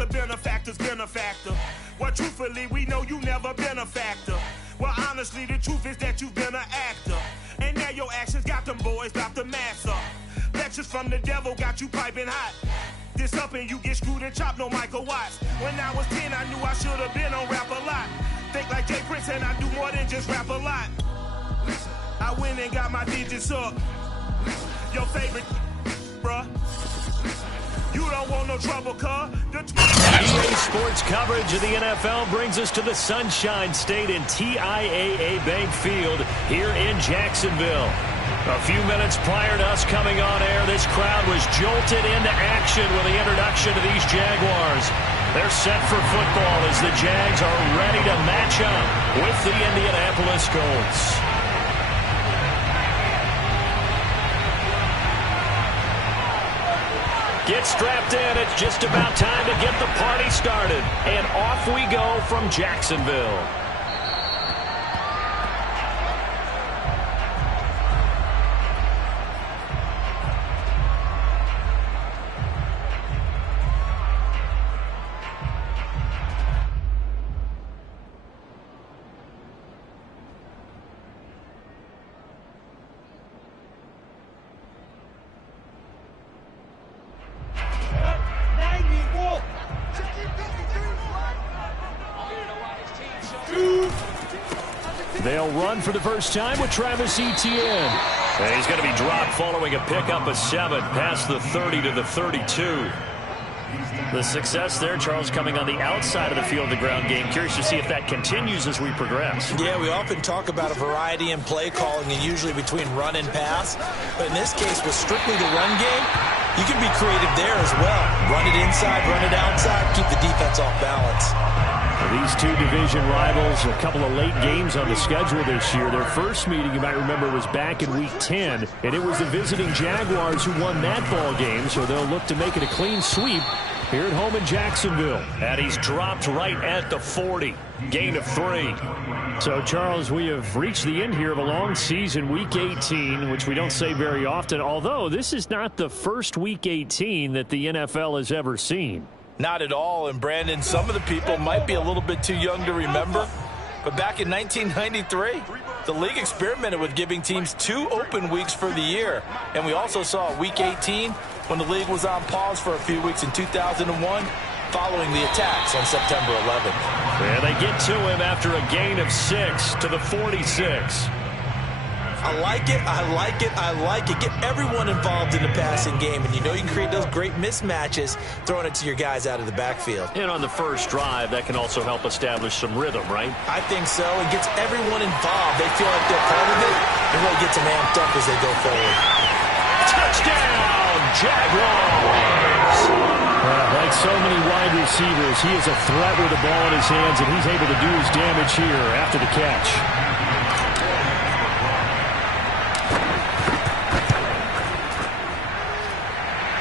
the benefactor's benefactor. Well, truthfully, we know you never been a factor. Well, honestly, the truth is that you've been an actor. And now your actions got them boys about to mass up. Lectures from the devil got you piping hot. This up and you get screwed and chopped, no Michael Watts. When I was 10, I knew I should have been on Rap a Lot. Think like Jay Prince and I do more than just rap a lot. I went and got my digits up. Your favorite, bruh. You don't want no trouble, cuz. EA Sports coverage of the NFL brings us to the Sunshine State in TIAA Bank Field here in Jacksonville. A few minutes prior to us coming on air, this crowd was jolted into action with the introduction to these Jaguars. They're set for football as the Jags are ready to match up with the Indianapolis Colts. Get strapped in. It's just about time to get the party started. And off we go from Jacksonville. They'll run for the first time with Travis Etienne. And he's going to be dropped following a pickup of 7 past the 30 to the 32. The success there, Charles, coming on the outside of the field, the ground game. Curious to see if that continues as we progress. Yeah, we often talk about a variety in play calling and usually between run and pass. But in this case, with strictly the run game, you can be creative there as well. Run it inside, run it outside, keep the defense off balance. These two division rivals, a couple of late games on the schedule this year. Their first meeting, you might remember, was back in Week 10, and it was the visiting Jaguars who won that ball game, so they'll look to make it a clean sweep here at home in Jacksonville. And he's dropped right at the 40. Gain of 3. So, Charles, we have reached the end here of a long season, Week 18, which we don't say very often, although this is not the first Week 18 that the NFL has ever seen. Not at all, and Brandon, some of the people might be a little bit too young to remember, but back in 1993, the league experimented with giving teams 2 open weeks for the year, and we also saw Week 18 when the league was on pause for a few weeks in 2001 following the attacks on September 11th. And they get to him after a gain of 6 to the 46. I like it, I like it, I like it. Get everyone involved in the passing game, and you know you can create those great mismatches throwing it to your guys out of the backfield. And on the first drive, that can also help establish some rhythm, right? I think so. It gets everyone involved. They feel like they're part of it, and really gets them amped up as they go forward. Touchdown, Jaguars! Like so many wide receivers, he is a threat with the ball in his hands, and he's able to do his damage here after the catch.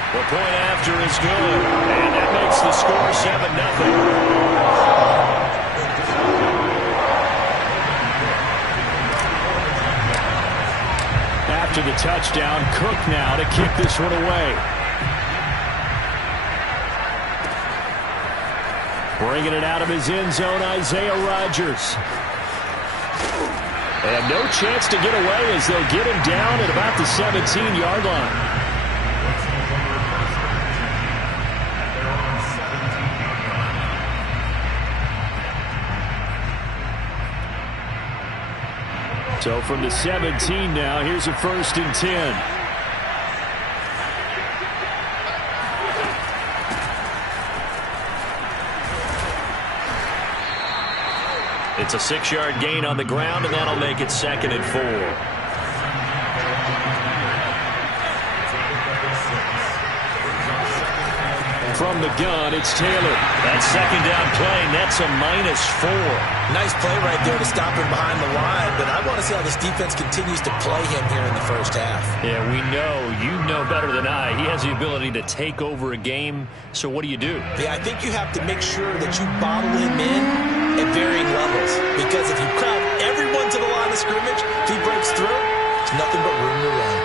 The point after is good, and that makes the score 7-0. After the touchdown, Cook now to kick this one away. Bringing it out of his end zone, Isaiah Rodgers. And no chance to get away as they'll get him down at about the 17-yard line. So from the 17 now, here's a 1st and 10. It's a 6-yard gain on the ground, and that'll make it 2nd and 4. From the gun, it's Taylor. That 2nd down play nets a -4. Nice play right there to stop him behind the line, but I want to see how this defense continues to play him here in the first half. Yeah, we know. You know better than I. He has the ability to take over a game, so what do you do? Yeah, I think you have to make sure that you bottle him in at varying levels, because if you crowd everyone to the line of scrimmage, if he breaks through, there's nothing but room to run.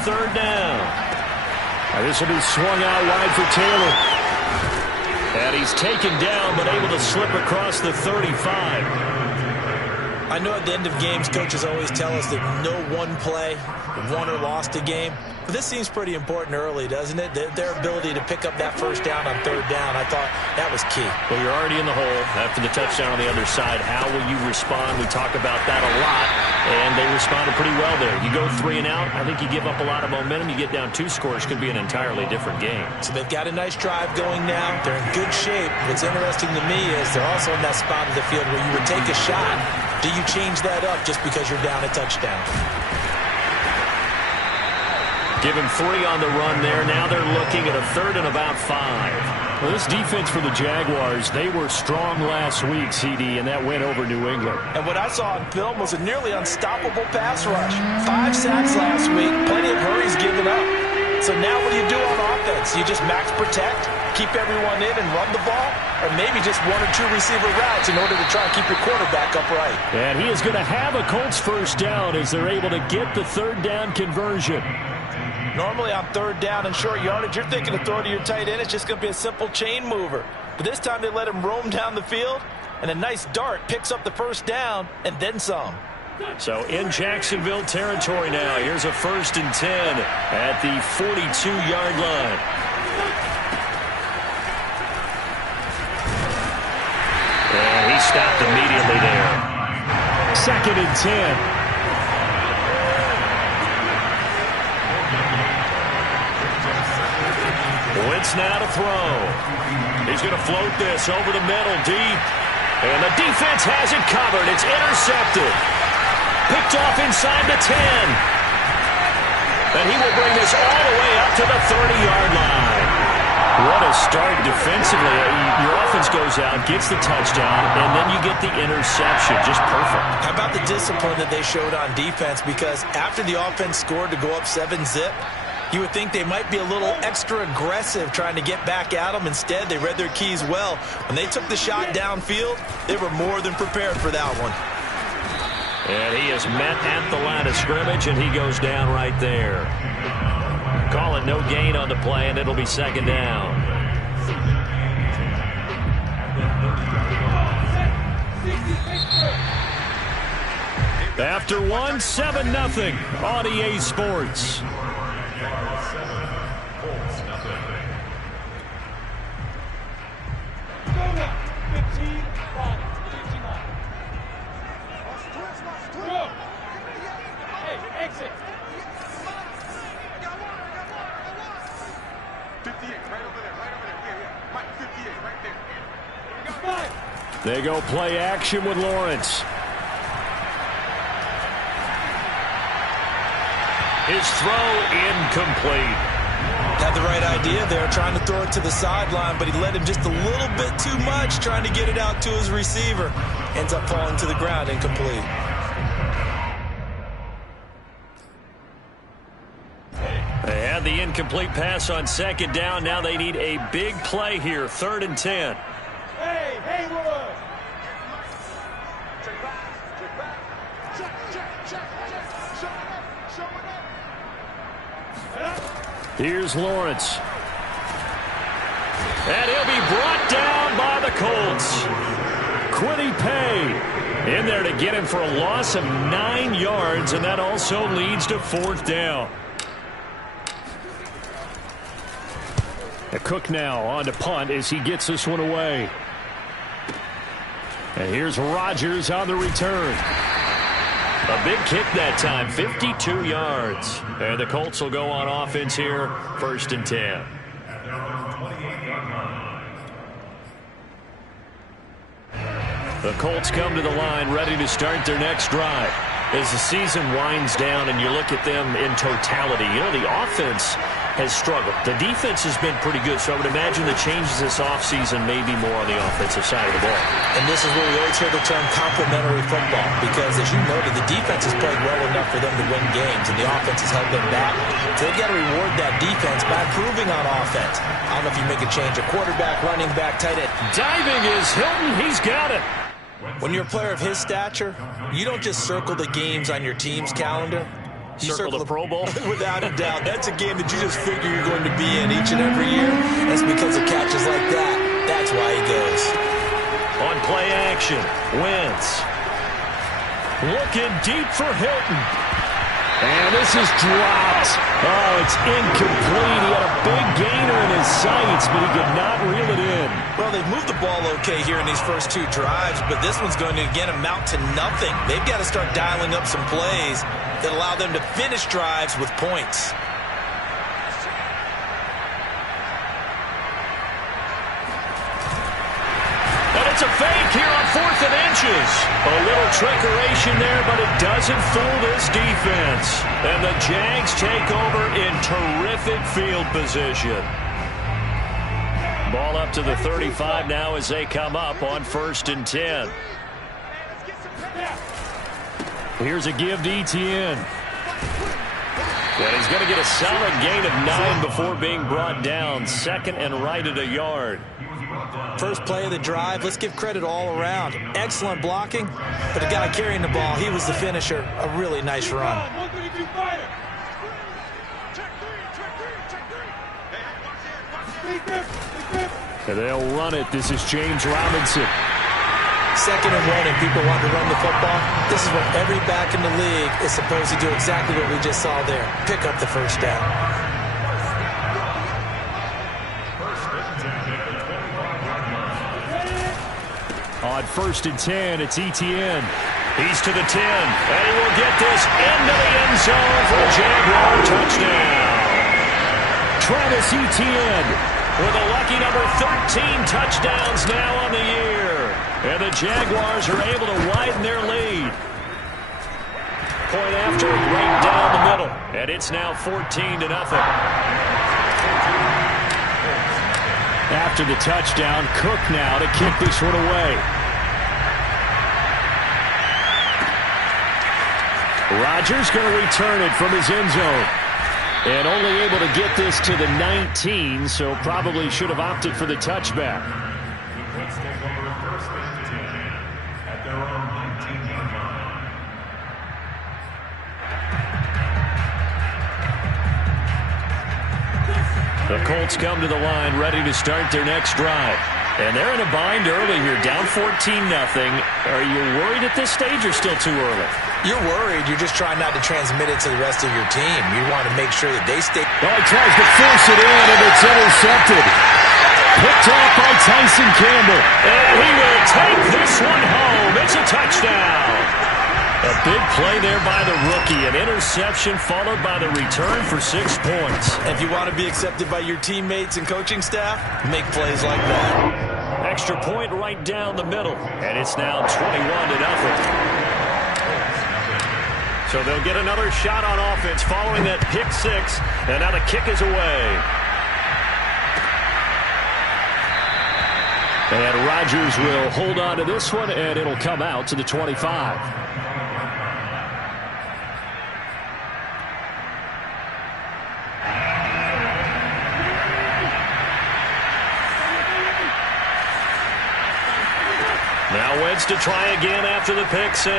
third down. Now this will be swung out wide for Taylor. And he's taken down, but able to slip across the 35. I know at the end of games, coaches always tell us that no one play won or lost a game. But this seems pretty important early, doesn't it? Their ability to pick up that first down on third down, I thought that was key. Well, you're already in the hole after the touchdown on the other side. How will you respond? We talk about that a lot, and they responded pretty well there. You go 3 and out, I think you give up a lot of momentum. You get down 2 scores, could be an entirely different game. So they've got a nice drive going now. They're in good shape. What's interesting to me is they're also in that spot of the field where you would take a shot. Do you change that up just because you're down a touchdown? Give him 3 on the run there. Now they're looking at a 3rd and about 5. Well, this defense for the Jaguars, they were strong last week, CD, and that went over New England. And what I saw on film was a nearly unstoppable pass rush. 5 sacks last week, plenty of hurries given up. So now what do you do on offense? You just max protect, keep everyone in and run the ball, or maybe just 1 or 2 receiver routes in order to try and keep your quarterback upright. And he is going to have a Colts first down as they're able to get the 3rd down conversion. Normally on 3rd down and short yardage, you're thinking to throw to your tight end. It's just going to be a simple chain mover. But this time they let him roam down the field, and a nice dart picks up the first down and then some. So in Jacksonville territory now. Here's a 1st and 10 at the 42-yard line. And he stopped immediately there. 2nd and 10. Wentz now to throw. He's going to float this over the middle deep. And the defense has it covered. It's intercepted. Picked off inside the 10. And he will bring this all the way up to the 30-yard line. What a start defensively. Your offense goes out, gets the touchdown, and then you get the interception. Just perfect. How about the discipline that they showed on defense? Because after the offense scored to go up 7-zip, you would think they might be a little extra aggressive trying to get back at them. Instead, they read their keys well. When they took the shot downfield, they were more than prepared for that one. And he is met at the line of scrimmage, and he goes down right there. Call it no gain on the play, and it'll be 2nd down. After 1, 7-0 on EA Sports. They go play action with Lawrence. His throw incomplete. Had the right idea there, trying to throw it to the sideline, but he let him just a little bit too much, trying to get it out to his receiver. Ends up falling to the ground, incomplete. They had the incomplete pass on 2nd down. Now they need a big play here, 3rd and 10. Hey, Haywood! Here's Lawrence. And he'll be brought down by the Colts. Kwity Paye in there to get him for a loss of 9 yards, and that also leads to 4th down. Cook now on to punt as he gets this one away. And here's Rodgers on the return. A big kick that time, 52 yards. And the Colts will go on offense here, 1st and 10. The Colts come to the line ready to start their next drive. As the season winds down and you look at them in totality, you know, the offense has struggled. The defense has been pretty good, so I would imagine the changes this offseason may be more on the offensive side of the ball. And this is where we always hear the term complementary football, because as you noted, the defense has played well enough for them to win games, and the offense has held them back. So they've got to reward that defense by improving on offense. I don't know if you make a change, a quarterback, running back, tight end. Diving is Hilton. He's got it. When you're a player of his stature, you don't just circle the games on your team's calendar. Circle the Pro Bowl? Without a doubt. That's a game that you just figure you're going to be in each and every year. That's because of catches like that. That's why he goes. On play action, Wentz. Looking deep for Hilton. And this is dropped. Oh, it's incomplete. He had a big gainer in his sights, but he could not reel it in. Well, they've moved the ball okay here in these first two drives, but this one's going to, again, amount to nothing. They've got to start dialing up some plays that allow them to finish drives with points. And it's a fake here on 4th and inches. A little trickeration there, but it doesn't fool this defense. And the Jags take over in terrific field position. Ball up to the 35 now as they come up on 1st and 10. Here's a give to Etienne. And he's going to get a solid gain of 9 before being brought down. 2nd and right at a yard. First play of the drive, let's give credit all around. Excellent blocking, but the guy carrying the ball, he was the finisher. A really nice run. And they'll run it. This is James Robinson. 2nd and 1, and people want to run the football. This is what every back in the league is supposed to do, exactly what we just saw there. Pick up the first down. On 1st and 10, it's Etienne. He's to the 10, and he will get this into the end zone for a Jaguar touchdown. Travis Etienne with a lucky number 13 touchdowns now on the year. And the Jaguars are able to widen their lead. Point after, right down the middle. And it's now 14-0. After the touchdown, Cook now to kick this one away. Rodgers going to return it from his end zone. And only able to get this to the 19, so probably should have opted for the touchback. The Colts come to the line ready to start their next drive. And they're in a bind early here, down 14-0. Are you worried at this stage or still too early? You're worried. You're just trying not to transmit it to the rest of your team. You want to make sure that they stay. Oh, he tries to force it in, and it's intercepted. Picked off by Tyson Campbell. And he will take this one home. It's a touchdown. A big play there by the rookie. An interception followed by the return for 6 points. If you want to be accepted by your teammates and coaching staff, make plays like that. Extra point right down the middle. And it's now 21-0. So they'll get another shot on offense following that pick 6. And now the kick is away. And Rodgers will hold on to this one, and it'll come out to the 25. Now Wentz to try again after the pick 6.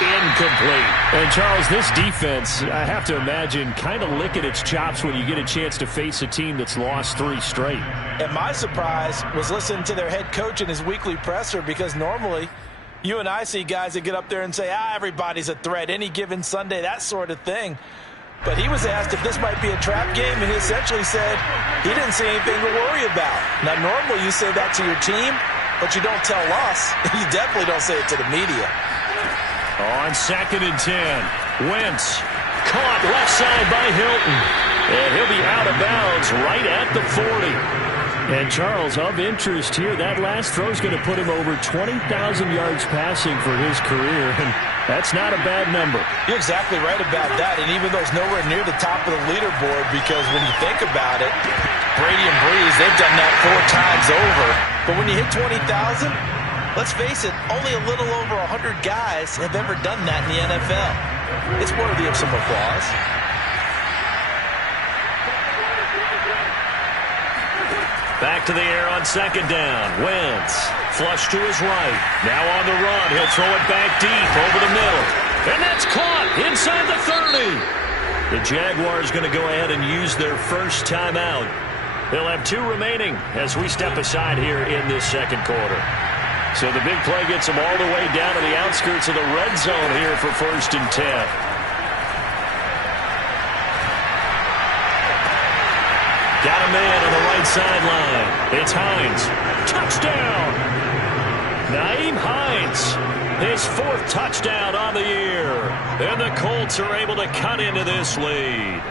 Incomplete. And, Charles, this defense, I have to imagine, kind of licking its chops when you get a chance to face a team that's lost 3 straight. And my surprise was listening to their head coach in his weekly presser, because normally you and I see guys that get up there and say, everybody's a threat any given Sunday, that sort of thing. But he was asked if this might be a trap game, and he essentially said he didn't see anything to worry about. Now, normally you say that to your team, but you don't tell us. You definitely don't say it to the media. On 2nd and 10, Wentz caught left side by Hilton. And he'll be out of bounds right at the 40. And, Charles, of interest here, that last throw is going to put him over 20,000 yards passing for his career. And that's not a bad number. You're exactly right about that. And even though it's nowhere near the top of the leaderboard, because when you think about it, Brady and Breeze, they've done that 4 times over. But when you hit 20,000, let's face it, only a little over 100 guys have ever done that in the NFL. It's worthy of some applause. Back to the air on second down. Wentz, flush to his right. Now on the run. He'll throw it back deep over the middle. And that's caught inside the 30. The Jaguars going to go ahead and use their first timeout. They'll have 2 remaining as we step aside here in this second quarter. So the big play gets them all the way down to the outskirts of the red zone here for 1st and 10. Got a man on the right sideline. It's Hines. Touchdown! Nyheim Hines. His 4th touchdown on the year. And the Colts are able to cut into this lead.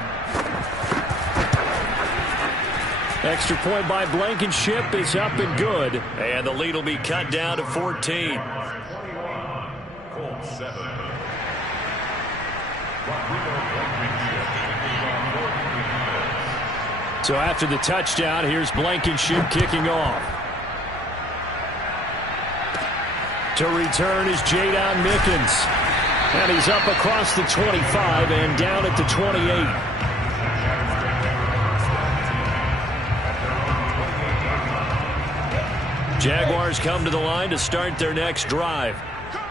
Extra point by Blankenship is up and good. And the lead will be cut down to 14. Colts 7. So after the touchdown, here's Blankenship kicking off. To return is Jadon Mickens. And he's up across the 25 and down at the 28. Jaguars come to the line to start their next drive.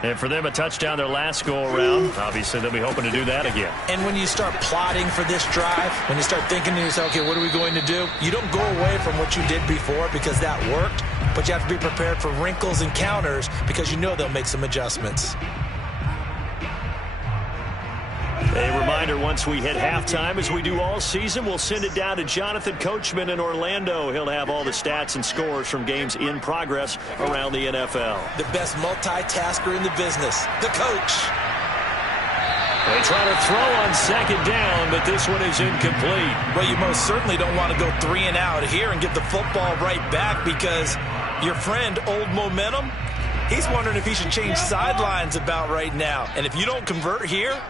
And for them, a touchdown their last go-around. Obviously, they'll be hoping to do that again. And when you start plotting for this drive, when you start thinking to yourself, okay, what are we going to do? You don't go away from what you did before because that worked, but you have to be prepared for wrinkles and counters because you know they'll make some adjustments. A reminder, once we hit halftime, as we do all season, we'll send it down to Jonathan Coachman in Orlando. He'll have all the stats and scores from games in progress around the NFL. The best multitasker in the business, the coach. They try to throw on second down, but this one is incomplete. Well, you most certainly don't want to go 3 and out here and get the football right back because your friend, Old Momentum, he's wondering if he should change sidelines about right now. And if you don't convert here,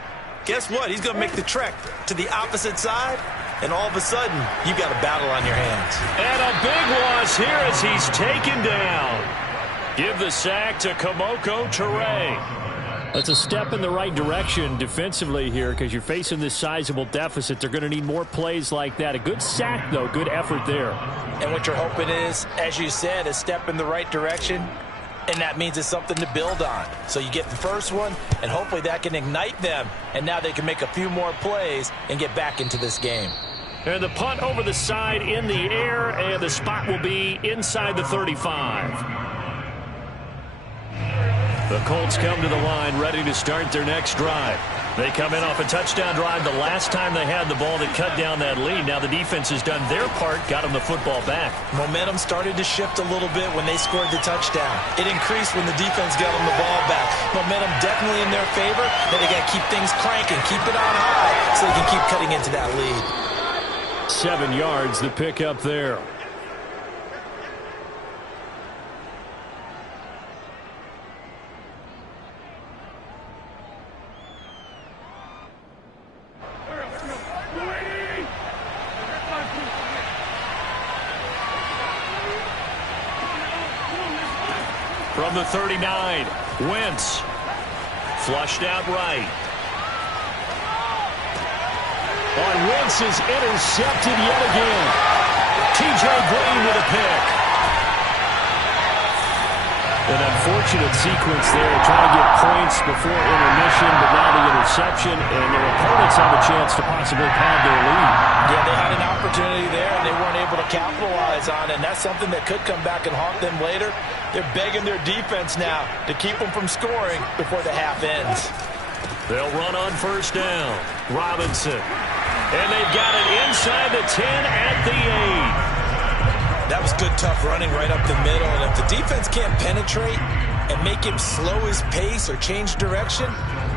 guess what? He's going to make the trek to the opposite side, and all of a sudden, you've got a battle on your hands. And a big loss here as he's taken down. Give the sack to Kemoko Turay. That's a step in the right direction defensively here because you're facing this sizable deficit. They're going to need more plays like that. A good sack, though. Good effort there. And what you're hoping is, as you said, a step in the right direction. And that means it's something to build on. So you get the first one, and hopefully that can ignite them. And now they can make a few more plays and get back into this game. And the punt over the side in the air, and the spot will be inside the 35. The Colts come to the line ready to start their next drive. They come in off a touchdown drive the last time they had the ball that cut down that lead. Now the defense has done their part, got them the football back. Momentum started to shift a little bit when they scored the touchdown. It increased when the defense got them the ball back. Momentum definitely in their favor. Then they got to keep things cranking, keep it on high so they can keep cutting into that lead. 7 yards, the pickup there. From the 39, Wentz. Flushed out right. On Wentz is intercepted yet again. T.J. Green with a pick. An unfortunate sequence there, trying to get points before intermission, but now the interception, and their opponents have a chance to possibly pad their lead. Yeah, they had an opportunity there, and they weren't able to capitalize on it, and that's something that could come back and haunt them later. They're begging their defense now to keep them from scoring before the half ends. They'll run on first down. Robinson. And they've got it inside the 10 at the 8. That was good, tough running right up the middle. And if the defense can't penetrate and make him slow his pace or change direction,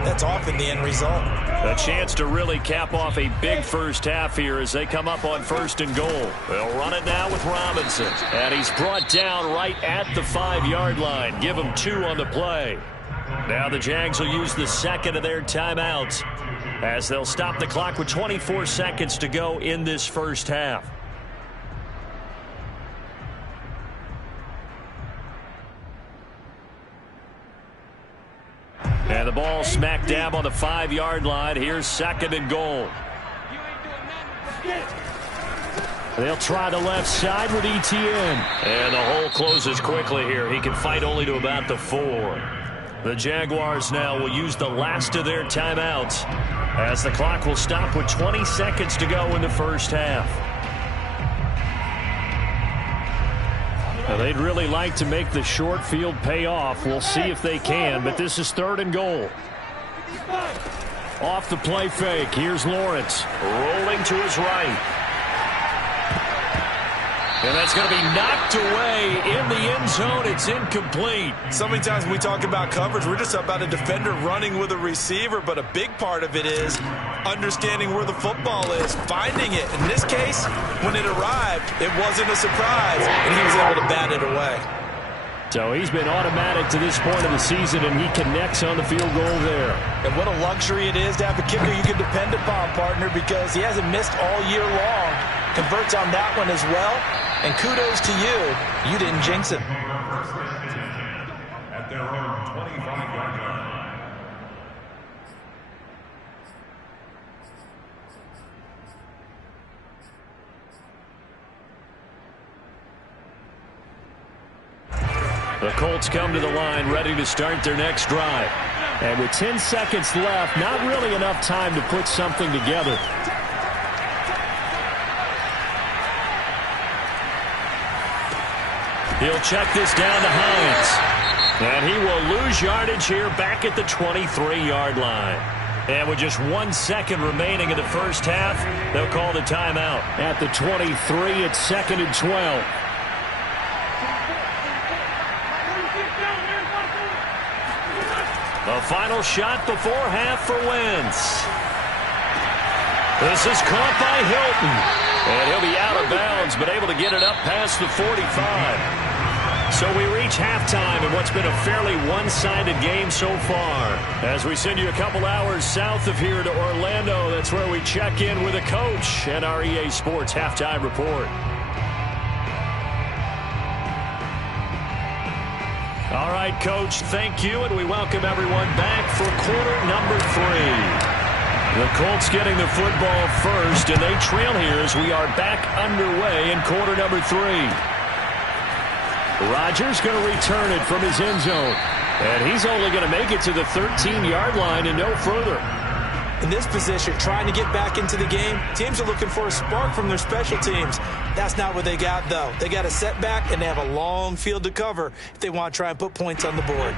that's often the end result. A chance to really cap off a big first half here as they come up on first and goal. They'll run it now with Robinson. And he's brought down right at the 5-yard line. Give him 2 on the play. Now the Jags will use the second of their timeouts as they'll stop the clock with 24 seconds to go in this first half. And the ball smack dab on the 5-yard line. Here's second and goal. They'll try the left side with Etienne. And the hole closes quickly here. He can fight only to about the 4. The Jaguars now will use the last of their timeouts as the clock will stop with 20 seconds to go in the first half. Now they'd really like to make the short field pay off. We'll see if they can, but this is 3rd and goal. Off the play fake. Here's Lawrence rolling to his right. And that's going to be knocked away in the end zone. It's incomplete. So many times when we talk about coverage, we're just about a defender running with a receiver, but a big part of it is understanding where the football is, finding it. In this case, when it arrived, it wasn't a surprise, and he was able to bat it away. So he's been automatic to this point of the season, and he connects on the field goal there. And what a luxury it is to have a kicker you can depend upon, partner, because he hasn't missed all year long. Converts on that one as well. And kudos to you. You didn't jinx him. At their own 25-yard line. The Colts come to the line ready to start their next drive. And with 10 seconds left, not really enough time to put something together. He'll check this down to Hines. And he will lose yardage here back at the 23-yard line. And with just 1 second remaining in the first half, they'll call the timeout. At the 23, it's 2nd and 12. A final shot before half for Wentz. This is caught by Hilton. And he'll be out of bounds, but able to get it up past the 45. So we reach halftime in what's been a fairly one-sided game so far. As we send you a couple hours south of here to Orlando, that's where we check in with a coach and our EA Sports Halftime Report. All right, Coach, thank you, and we welcome everyone back for quarter number 3. The Colts getting the football first, and they trail here as we are back underway in quarter number 3. Rodgers going to return it from his end zone, and he's only going to make it to the 13-yard line and no further. In this position, trying to get back into the game, teams are looking for a spark from their special teams. That's not what they got, though. They got a setback, and they have a long field to cover if they want to try and put points on the board.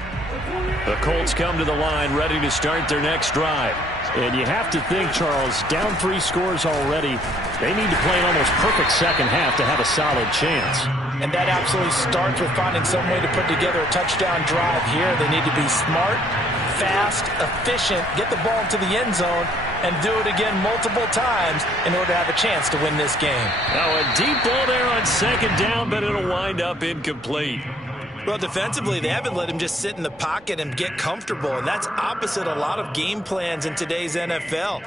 The Colts come to the line ready to start their next drive. And you have to think, Charles, down 3 scores already, they need to play an almost perfect second half to have a solid chance. And that absolutely starts with finding some way to put together a touchdown drive here. They need to be smart, fast, efficient, get the ball into the end zone, and do it again multiple times in order to have a chance to win this game. Now a deep ball there on second down, but it'll wind up incomplete. Well, defensively, they haven't let him just sit in the pocket and get comfortable, and that's opposite a lot of game plans in today's NFL.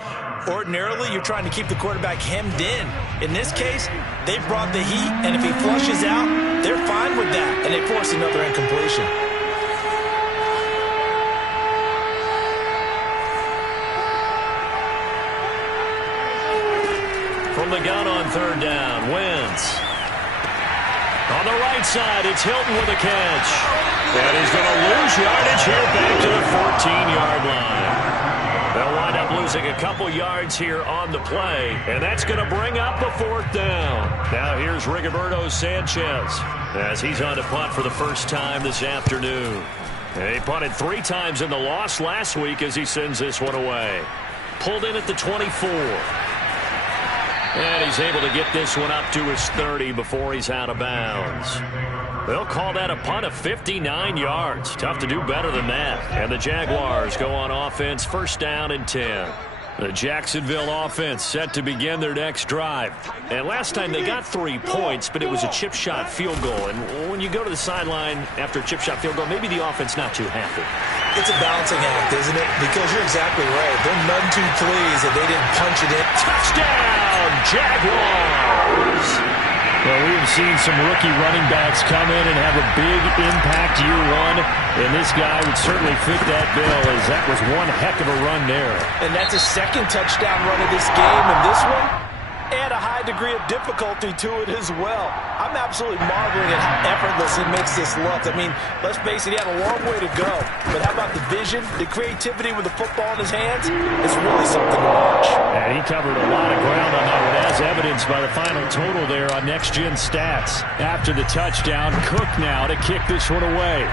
Ordinarily, you're trying to keep the quarterback hemmed in. In this case, they brought the heat, and if he flushes out, they're fine with that, and they force another incompletion. From the gun on third down, Wentz. On the right side, it's Hilton with a catch. And he's going to lose yardage here back to the 14-yard line. They'll wind up losing a couple yards here on the play, and that's going to bring up a 4th down. Now here's Rigoberto Sanchez as he's on to punt for the first time this afternoon. And he punted 3 times in the loss last week as he sends this one away. Pulled in at the 24. And he's able to get this one up to his 30 before he's out of bounds. They'll call that a punt of 59 yards. Tough to do better than that. And the Jaguars go on offense, 1st down and 10. The Jacksonville offense set to begin their next drive. And last time they got 3 points, but it was a chip shot field goal. And when you go to the sideline after a chip shot field goal, maybe the offense not too happy. It's a balancing act, isn't it? Because you're exactly right. They're none too pleased that they didn't punch it in. Touchdown, Jaguars! Well, we have seen some rookie running backs come in and have a big impact year 1, and this guy would certainly fit that bill, as that was one heck of a run there. And that's a 2nd touchdown run of this game, and this one, and a high degree of difficulty to it as well. I'm absolutely marveling at how effortless he makes this look. I mean, let's face it, he had a long way to go. But how about the vision, the creativity with the football in his hands? It's really something to watch. And he covered a lot of ground on that one, as evidenced by the final total there on Next Gen Stats. After the touchdown, Cook now to kick this one away.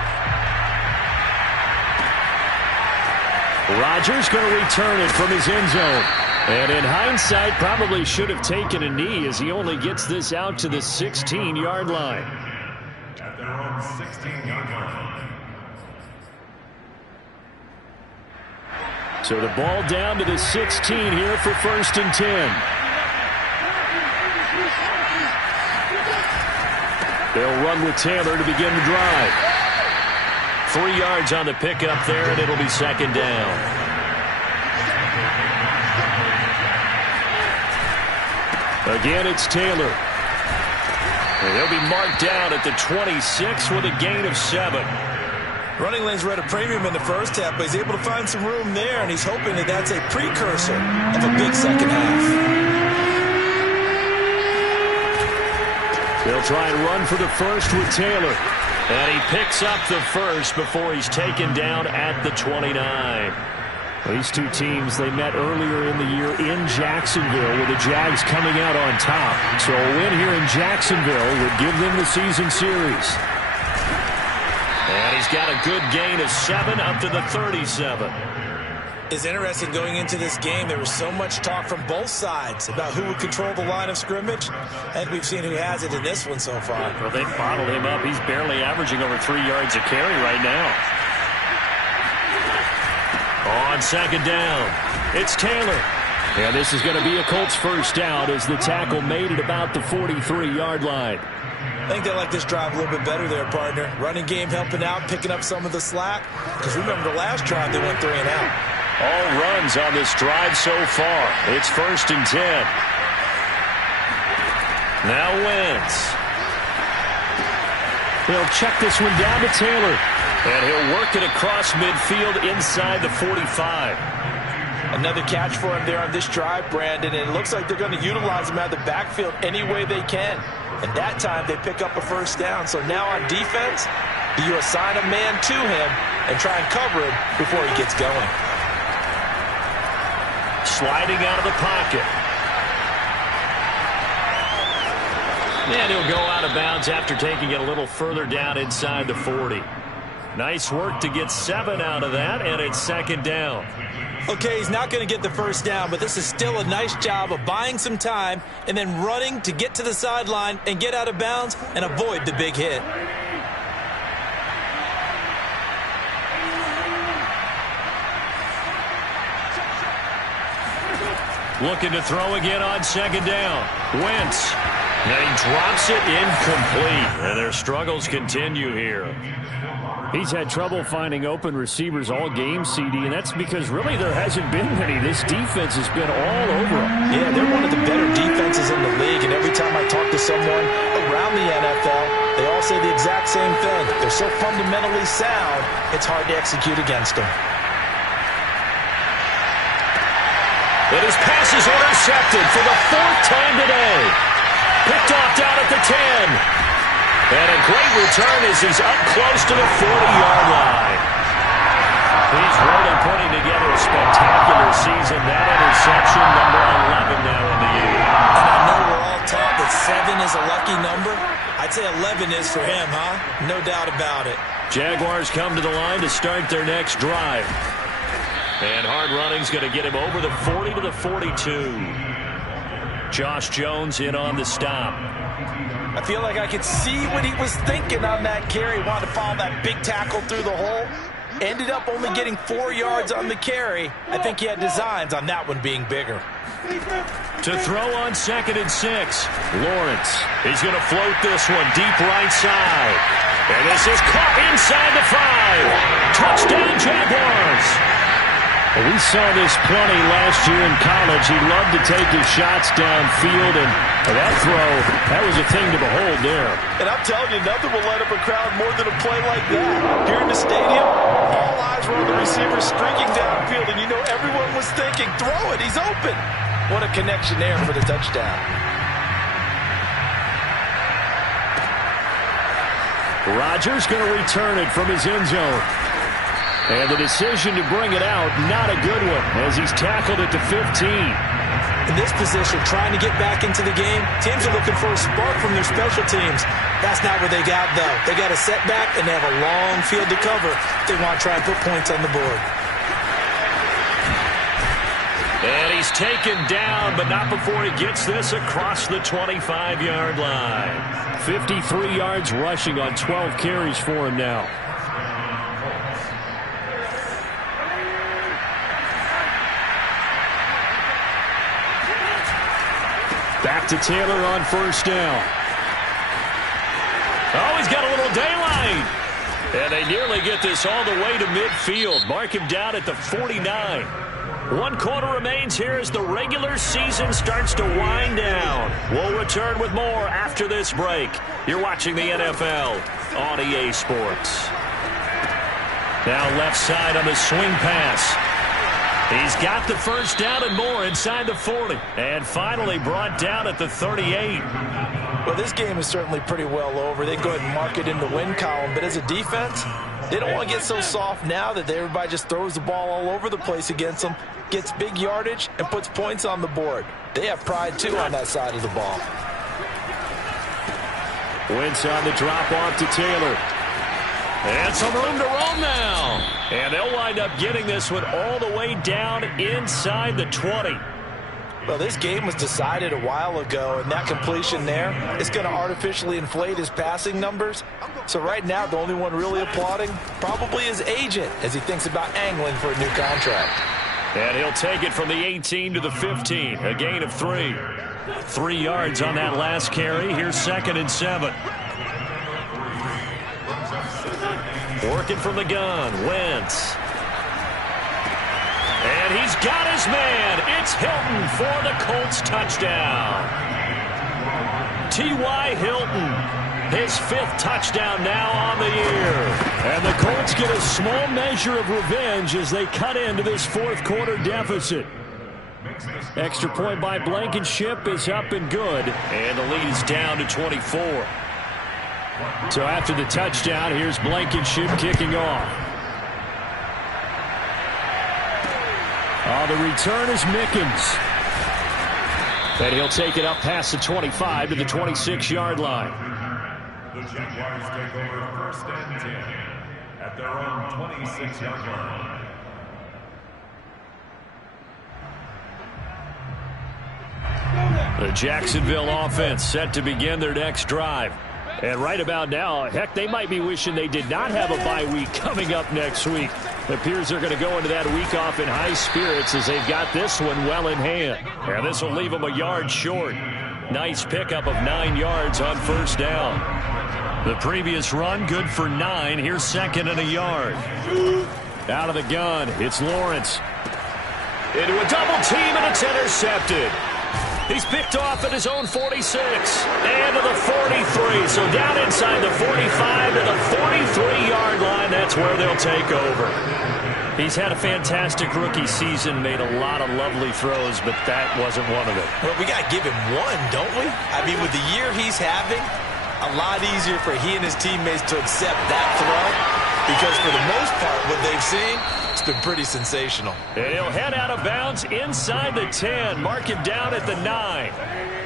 Rodgers going to return it from his end zone. And in hindsight, probably should have taken a knee as he only gets this out to the 16-yard line. At their own 16-yard line. So the ball down to the 16 here for 1st and 10. They'll run with Taylor to begin the drive. 3 yards on the pickup there, and it'll be 2nd down. Again, it's Taylor. And he'll be marked down at the 26 with a gain of 7. Running lanes were at a premium in the first half, but he's able to find some room there, and he's hoping that that's a precursor of a big second half. They'll try and run for the first with Taylor. And he picks up the first before he's taken down at the 29. These two teams, they met earlier in the year in Jacksonville with the Jags coming out on top. So a win here in Jacksonville would give them the season series. And he's got a good gain of 7 up to the 37. It's interesting going into this game. There was so much talk from both sides about who would control the line of scrimmage. And we've seen who has it in this one so far. Well, they bottled him up. He's barely averaging over 3 yards a carry right now. On 2nd down, it's Taylor. And this is going to be a Colts first down as the tackle made it about the 43-yard line. I think they like this drive a little bit better there, partner. Running game helping out, picking up some of the slack. Because remember the last drive, they went 3 and out. All runs on this drive so far. It's 1st and 10. Now Wentz. He'll check this one down to Taylor. And he'll work it across midfield inside the 45. Another catch for him there on this drive, Brandon. And it looks like they're going to utilize him out of the backfield any way they can. And that time they pick up a first down. So now on defense, you assign a man to him and try and cover him before he gets going. Sliding out of the pocket. And he'll go out of bounds after taking it a little further down inside the 40. Nice work to get 7 out of that, and it's 2nd down. Okay, he's not going to get the first down, but this is still a nice job of buying some time and then running to get to the sideline and get out of bounds and avoid the big hit. Looking to throw again on 2nd down. Wentz. And he drops it incomplete. And their struggles continue here. He's had trouble finding open receivers all game, CD, and that's because really there hasn't been many. This defense has been all over him. Yeah, they're one of the better defenses in the league, and every time I talk to someone around the NFL, they all say the exact same thing. They're so fundamentally sound, it's hard to execute against them. And his pass is intercepted for the 4th time today. Picked off down at the 10. And a great return as he's up close to the 40-yard line. He's really putting together a spectacular season. That interception, number 11 now in the year. And I know we're all taught that 7 is a lucky number. I'd say 11 is for him, huh? No doubt about it. Jaguars come to the line to start their next drive. And hard running's going to get him over the 40 to the 42. Josh Jones in on the stop. I feel like I could see what he was thinking on that carry. Wanted to follow that big tackle through the hole. Ended up only getting 4 yards on the carry. I think he had designs on that one being bigger. To throw on 2nd and 6. Lawrence. He's going to float this one deep right side. And this is caught inside the 5. Touchdown Jaguars. Well, we saw this plenty last year in college. He loved to take his shots downfield, and that throw, that was a thing to behold there. And I'm telling you, nothing will light up a crowd more than a play like that. Here in the stadium, all eyes were on the receiver streaking downfield, and you know everyone was thinking, throw it, he's open. What a connection there for the touchdown. Rodgers going to return it from his end zone. And the decision to bring it out, not a good one, as he's tackled it to 15. In this position, trying to get back into the game, teams are looking for a spark from their special teams. That's not what they got, though. They got a setback, and they have a long field to cover if they want to try and put points on the board. And he's taken down, but not before he gets this across the 25-yard line. 53 yards rushing on 12 carries for him now. Back to Taylor on first down. Oh, he's got a little daylight. And they nearly get this all the way to midfield. Mark him down at the 49. 1 quarter remains here as the regular season starts to wind down. We'll return with more after this break. You're watching the NFL on EA Sports. Now left side on the swing pass. He's got the first down and more inside the 40. And finally brought down at the 38. Well, this game is certainly pretty well over. They go ahead and mark it in the win column. But as a defense, they don't want to get so soft now that everybody just throws the ball all over the place against them, gets big yardage, and puts points on the board. They have pride, too, on that side of the ball. Wentz on the drop-off to Taylor. And some room to roam now. And they'll wind up getting this one all the way down inside the 20. Well, this game was decided a while ago, and that completion there is going to artificially inflate his passing numbers. So right now, the only one really applauding probably his agent as he thinks about angling for a new contract. And he'll take it from the 18 to the 15, a gain of 3. 3 yards on that last carry. Here's 2nd and 7. Working from the gun, Wentz. And he's got his man. It's Hilton for the Colts touchdown. T.Y. Hilton, his 5th touchdown now on the year. And the Colts get a small measure of revenge as they cut into this 4th quarter deficit. Extra point by Blankenship is up and good. And the lead is down to 24. So after the touchdown, here's Blankenship kicking off. The return is Mickens. And he'll take it up past the 25 to the 26-yard line. The Jaguars take over 1st and 10 at their own 26-yard line. The Jacksonville offense set to begin their next drive. And right about now, heck, they might be wishing they did not have a bye week coming up next week. It appears they're going to go into that week off in high spirits as they've got this one well in hand. And this will leave them a yard short. Nice pickup of 9 yards on first down. The previous run, good for 9. Here's 2nd and a yard. Out of the gun, it's Lawrence. Into a double team, and it's intercepted. He's picked off at his own 46 and to the 43. So down inside the 45 to the 43-yard line. That's where they'll take over. He's had a fantastic rookie season, made a lot of lovely throws, but that wasn't one of it. Well, we got to give him one, don't we? I mean, with the year he's having, a lot easier for he and his teammates to accept that throw because for the most part, what they've seen, it's been pretty sensational. And he'll head out of bounds inside the 10. Mark him down at the 9.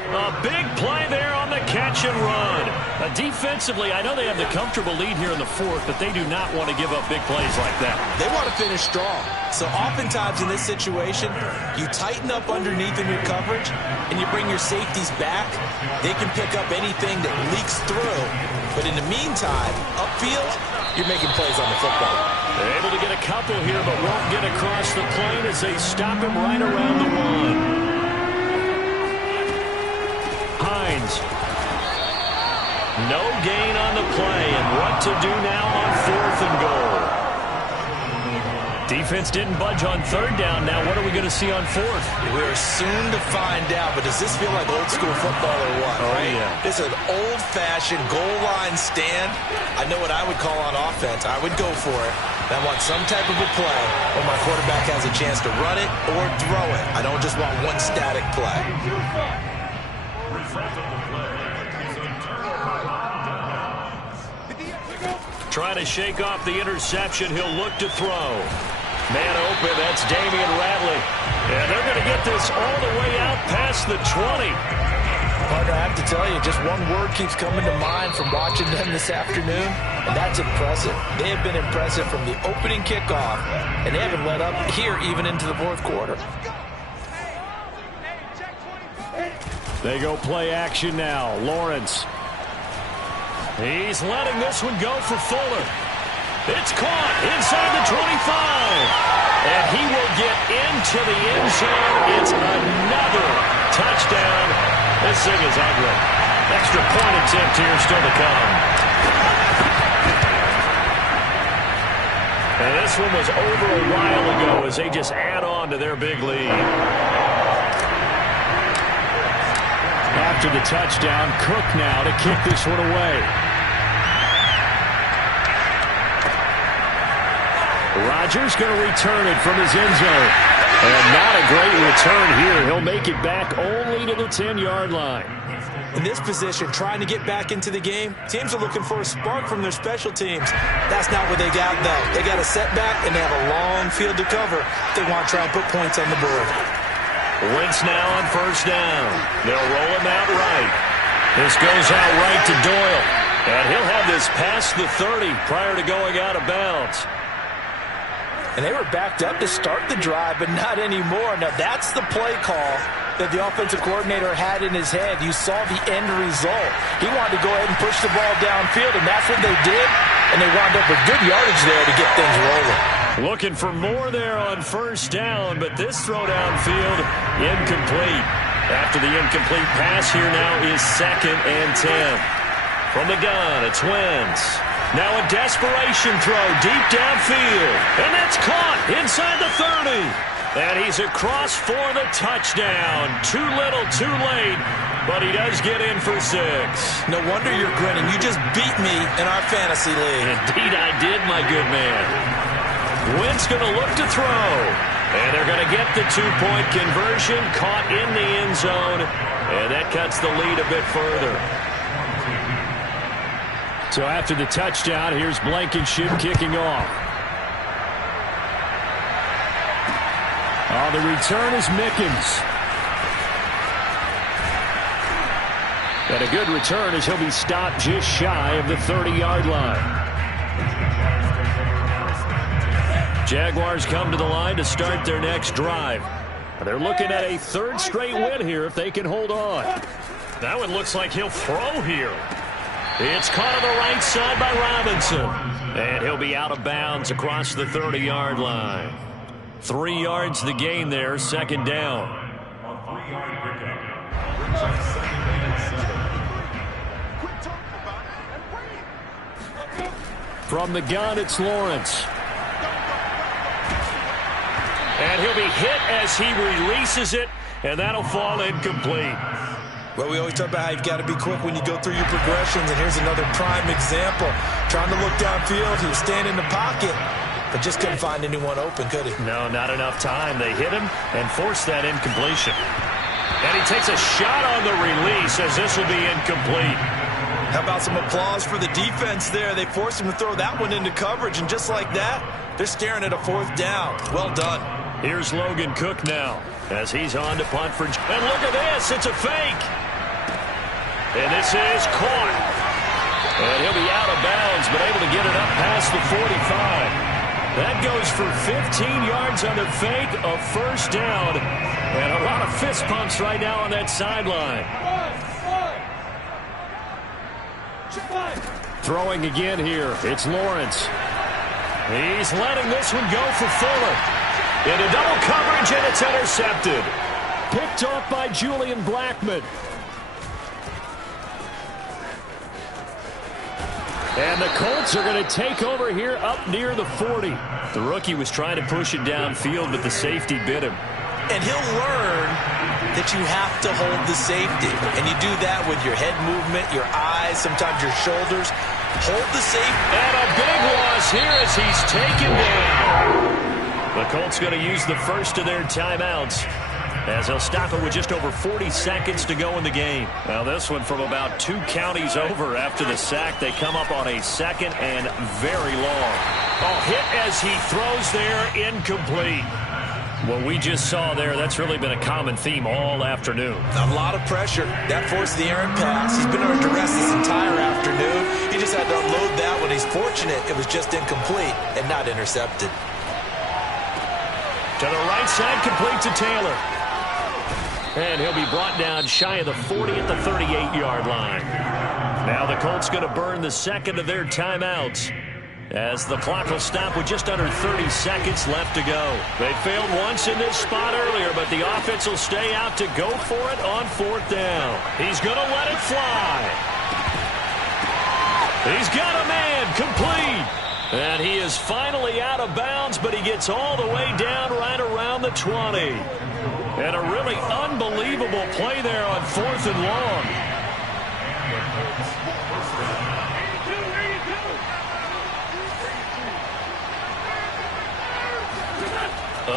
A big play there on the catch and run. Defensively, I know they have the comfortable lead here in the 4th, but they do not want to give up big plays like that. They want to finish strong. So oftentimes in this situation, you tighten up underneath in your coverage, and you bring your safeties back. They can pick up anything that leaks through. But in the meantime, upfield, you're making plays on the football. They're able to get a couple here, but won't get across the plane as they stop him right around the 1. Hines. No gain on the play, and what to do now on 4th and goal. Defense didn't budge on third down. Now what are we going to see on fourth? We're soon to find out, but does this feel like old school football or what? Oh, right? yeah. This is an old-fashioned goal line stand. I know what I would call on offense. I would go for it. I want some type of a play where my quarterback has a chance to run it or throw it. I don't just want one static play. Trying to shake off the interception. He'll look to throw. Man open, that's Damian Ratley. And they're going to get this all the way out past the 20. Partner, I have to tell you, just one word keeps coming to mind from watching them this afternoon, and that's impressive. They have been impressive from the opening kickoff, and they haven't let up here even into the fourth quarter. They go play action now. Lawrence. He's letting this one go for Fuller. It's caught inside the 25. And he will get into the end zone. It's another touchdown. This thing is ugly. Extra point attempt here still to come. And this one was over a while ago as they just add on to their big lead. After the touchdown, Cook now to kick this one away. Rodgers going to return it from his end zone. And not a great return here. He'll make it back only to the 10-yard line. In this position, trying to get back into the game, teams are looking for a spark from their special teams. That's not what they got, though. They got a setback, and they have a long field to cover if they want to try and put points on the board. Wentz now on first down. They'll roll him out right. This goes out right to Doyle. And he'll have this past the 30 prior to going out of bounds. And they were backed up to start the drive, but not anymore. Now, that's the play call that the offensive coordinator had in his head. You saw the end result. He wanted to go ahead and push the ball downfield, and that's what they did. And they wound up with good yardage there to get things rolling. Looking for more there on first down, but this throw downfield incomplete. After the incomplete pass, here now is 2nd and 10. From the gun, it's Wentz. Now a desperation throw deep downfield. And that's caught inside the 30. And he's across for the touchdown. Too little, too late. But he does get in for 6. No wonder you're grinning. You just beat me in our fantasy league. Indeed I did, my good man. Wentz going to look to throw. And they're going to get the 2-point conversion. Caught in the end zone. And that cuts the lead a bit further. So after the touchdown, here's Blankenship kicking off. On the return is Mickens. And a good return as he'll be stopped just shy of the 30-yard line. Jaguars come to the line to start their next drive. They're looking at a 3rd straight win here if they can hold on. That one looks like he'll throw here. It's caught on the right side by Robinson. And he'll be out of bounds across the 30-yard line. 3 yards the gain there, 2nd down. From the gun, it's Lawrence. And he'll be hit as he releases it, and that'll fall incomplete. Well, we always talk about how you've got to be quick when you go through your progressions, and here's another prime example. Trying to look downfield, he was standing in the pocket, but just couldn't find anyone open, could he? No, not enough time. They hit him and forced that incompletion. And he takes a shot on the release as this will be incomplete. How about some applause for the defense there? They forced him to throw that one into coverage, and just like that, they're staring at a 4th down. Well done. Here's Logan Cook now as he's on to punt for... And look at this, it's a fake. And this is caught. And he'll be out of bounds, but able to get it up past the 45. That goes for 15 yards on the fake, a 1st down. And a lot of fist pumps right now on that sideline. Throwing again here, it's Lawrence. He's letting this one go for Fuller. Into double coverage, and it's intercepted. Picked off by Julian Blackmon. And the Colts are going to take over here up near the 40. The rookie was trying to push it downfield, but the safety bit him. And he'll learn that you have to hold the safety. And you do that with your head movement, your eyes, sometimes your shoulders. Hold the safety. And a big loss here as he's taken down. The Colts going to use the first of their timeouts, as they'll stop it with just over 40 seconds to go in the game. Now this one from about 2 counties over after the sack. They come up on a second and very long. Oh, hit as he throws there, incomplete. What we just saw there, that's really been a common theme all afternoon. A lot of pressure. That forced the errant pass. He's been under duress this entire afternoon. He just had to unload that one. He's fortunate it was just incomplete and not intercepted. To the right side, complete to Taylor. And he'll be brought down shy of the 40 at the 38-yard line. Now the Colts going to burn the second of their timeouts, as the clock will stop with just under 30 seconds left to go. They failed once in this spot earlier, but the offense will stay out to go for it on 4th down. He's going to let it fly. He's got a man, complete. And he is finally out of bounds, but he gets all the way down right around the 20. And a really unbelievable play there on 4th and long.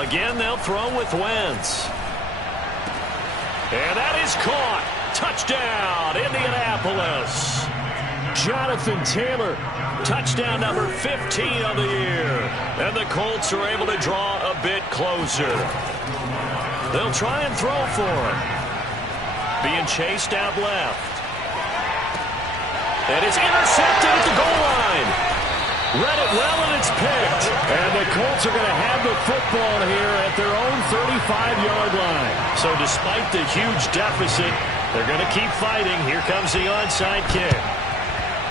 Again, they'll throw with Wentz. And that is caught. Touchdown, Indianapolis. Jonathan Taylor, touchdown number 15 on the year. And the Colts are able to draw a bit closer. They'll try and throw for it. Being chased out left. And it's intercepted at the goal line. Read it well, and it's picked. And the Colts are going to have the football here at their own 35-yard line. So despite the huge deficit, they're going to keep fighting. Here comes the onside kick.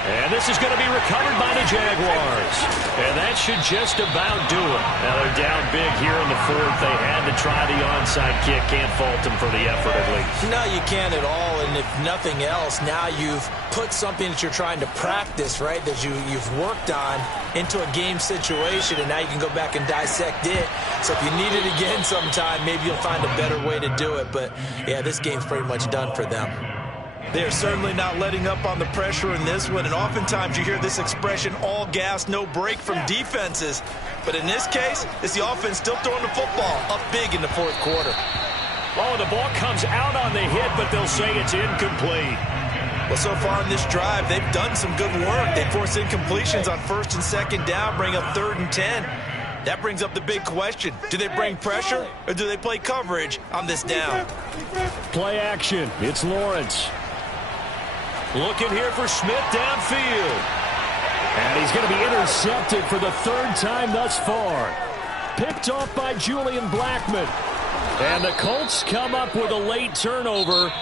And this is going to be recovered by the Jaguars. And that should just about do it. Now they're down big here in the 4th. They had to try the onside kick. Can't fault them for the effort at least. No, you can't at all. And if nothing else, now you've put something that you're trying to practice, right, that you've worked on into a game situation, and now you can go back and dissect it. So if you need it again sometime, maybe you'll find a better way to do it. But, yeah, this game's pretty much done for them. They're certainly not letting up on the pressure in this one, and oftentimes you hear this expression, all gas, no break from defenses. But in this case, it's the offense still throwing the football up big in the 4th quarter. Oh, the ball comes out on the hit, but they'll say it's incomplete. Well, so far in this drive, they've done some good work. They force incompletions on 1st and 2nd down, bring up 3rd and 10. That brings up the big question. Do they bring pressure, or do they play coverage on this down? Play action. It's Lawrence. Looking here for Smith downfield. And he's going to be intercepted for the 3rd time thus far. Picked off by Julian Blackmon. And the Colts come up with a late turnover.